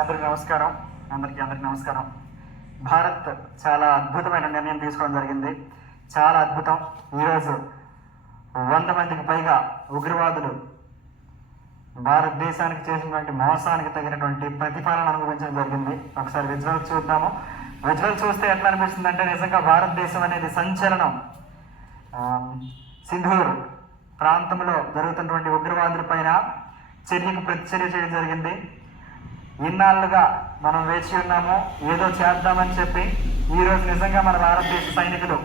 అందరికి నమస్కారం. అందరికీ అందరికి నమస్కారం. భారత్ చాలా అద్భుతమైన నిర్ణయం తీసుకోవడం జరిగింది. చాలా అద్భుతం. ఈరోజు వంద మందికి పైగా ఉగ్రవాదులు భారతదేశానికి చేసినటువంటి మోసానికి తగినటువంటి ప్రతిఫలన అనుభవించడం జరిగింది. ఒకసారి విజువల్ చూద్దాము. విజువల్ చూస్తే ఎట్లా అనిపిస్తుంది అంటే నిజంగా భారతదేశం అనేది సంచలనం. సింధూర్ ప్రాంతంలో జరుగుతున్నటువంటి ఉగ్రవాదుల పైన చర్యకు ప్రతిచర్య చేయడం జరిగింది. ఇన్నాళ్ళుగా మనం వేచి ఉన్నాము. ఏదో చేద్దామని చెప్పి ఈరోజు నిజంగా మన భారతదేశ సైనికులు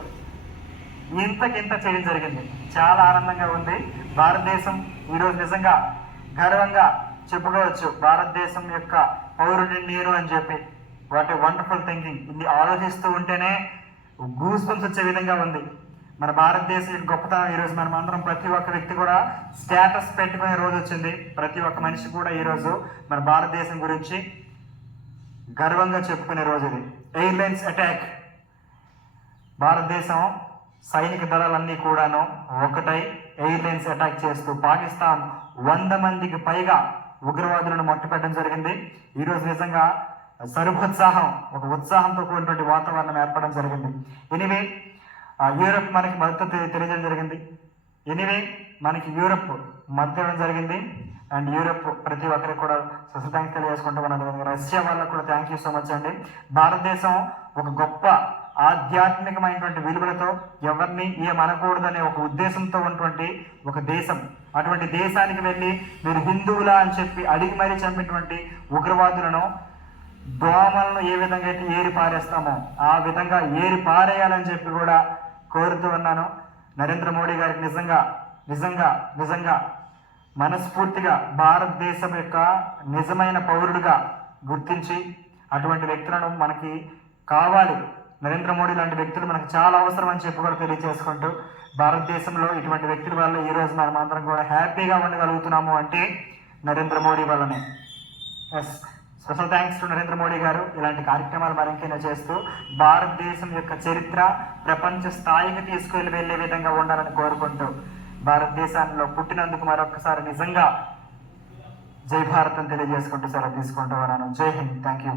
ఇంతకింత చేయడం జరిగింది. చాలా ఆనందంగా ఉంది. భారతదేశం ఈరోజు నిజంగా గర్వంగా చెప్పుకోవచ్చు. భారతదేశం యొక్క పౌరుడి నేను అని చెప్పి. వాటి వండర్ఫుల్ థింకింగ్. ఇది ఆలోచిస్తూ ఉంటేనే గూస్ వచ్చే విధంగా ఉంది. మన భారతదేశం గొప్పతనం ఈరోజు మనం అందరం ప్రతి ఒక్క వ్యక్తి కూడా స్టేటస్ పెట్టుకునే రోజు వచ్చింది. ప్రతి ఒక్క మనిషి కూడా ఈరోజు మన భారతదేశం గురించి గర్వంగా చెప్పుకునే రోజు ఇది. ఎయిర్లైన్స్ అటాక్ భారతదేశం సైనిక దళాలన్నీ కూడాను ఒకటై ఎయిర్లైన్స్ అటాక్ చేస్తూ పాకిస్తాన్ వంద మందికి పైగా ఉగ్రవాదులను మట్టుపెట్టడం జరిగింది. ఈరోజు నిజంగా ఉత్సాహం ఒక ఉత్సాహంతో కూడినటువంటి వాతావరణం ఏర్పడడం జరిగింది. ఎనివే యూరప్ మనకి మద్దతు తె- తెలియజేయడం జరిగింది. ఎనివే మనకి యూరప్ మద్దతు ఇవ్వడం జరిగింది. అండ్ యూరప్ ప్రతి ఒక్కరికి కూడా స్పెషల్ థ్యాంక్స్ తెలియజేసుకుంటూ ఉన్నాను రష్యా వాళ్ళకు కూడా థ్యాంక్ యూ సో మచ్ అండి. భారతదేశం ఒక గొప్ప ఆధ్యాత్మికమైనటువంటి విలువలతో ఎవరిని ఏమనకూడదనే ఒక ఉద్దేశంతో ఉన్నటువంటి ఒక దేశం. అటువంటి దేశానికి వెళ్ళి మీరు హిందువులా అని చెప్పి అడిగి మరీ చంపినటువంటి ఉగ్రవాదులను దోమలను ఏ విధంగా అయితే ఏరి పారేస్తామో ఆ విధంగా ఏరి పారేయాలని చెప్పి కూడా కోరుతూ ఉన్నాను. నరేంద్ర మోడీ గారికి నిజంగా నిజంగా నిజంగా మనస్ఫూర్తిగా భారతదేశం యొక్క నిజమైన పౌరుడిగా గుర్తించి అటువంటి వ్యక్తులను మనకి కావాలి. నరేంద్ర మోడీ లాంటి వ్యక్తులు మనకు చాలా అవసరం అని చెప్పి కూడా తెలియజేసుకుంటూ భారతదేశంలో ఇటువంటి వ్యక్తుల వల్ల ఈ మనం అందరం కూడా హ్యాపీగా ఉండగలుగుతున్నాము అంటే నరేంద్ర మోడీ వల్లనే. Yes special thanks to Narendra Modi garu. ఇలాంటి కార్యక్రమాలు మరింకైనా చేస్తూ భారతదేశం యొక్క చరిత్ర ప్రపంచ స్థాయికి తీసుకువెళ్ళి వెళ్ళే విధంగా ఉండాలని కోరుకుంటూ భారతదేశంలో పుట్టినందుకు మరొకసారి నిజంగా జై భారత్ అని తెలియజేసుకుంటూ సెలవు తీసుకుంటూ ఉన్నాను. జై హింద్. Thank you